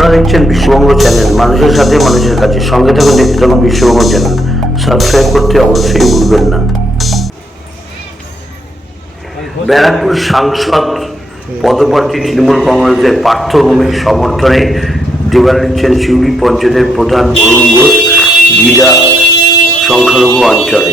আপনারা দেখছেন বিশ্ববঙ্গ চ্যানেল। মানুষের সাথে মানুষের কাছে, সঙ্গে থাকুন দেখতে থাকুন বিশ্ববঙ্গ চ্যানেল। সাবস্ক্রাইব করতে অবশ্যই ভুলবেন না। ব্যারাকপুর সাংসদ পদপ্রার্থী তৃণমূল কংগ্রেসের পার্থভূমির সমর্থনে দেওয়াল দিচ্ছেন শিউড়ি পঞ্চায়েতের প্রধান অরুণ ঘোষ গিরা সংখ্যালঘু অঞ্চলে।